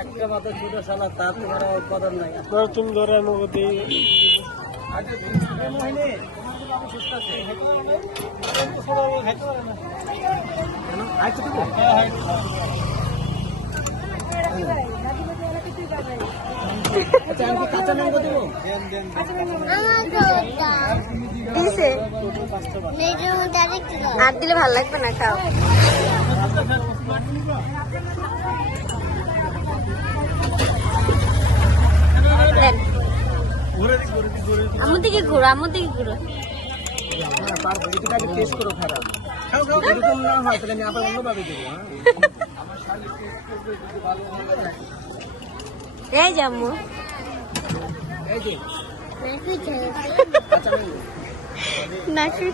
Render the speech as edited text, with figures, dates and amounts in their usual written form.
একটা মাত্র ছোট সালা তার তোমার উৎপাদন নাই তুমি ধরে অনুভূতি আচ্ছা আমি কাঁচা ম্যাঙ্গো দেবো হাত দিলে ভালো লাগবে না, খাও। আমার দিকে ঘুরো, আমার দিকে ঘুরো। টেস্ট করো খারাপ এরকম না হয় তাহলে আমি আবার অন্যভাবে দেবো। এই জামু এই যে নাকি কাঁচা ম্যাঙ্গো নাকি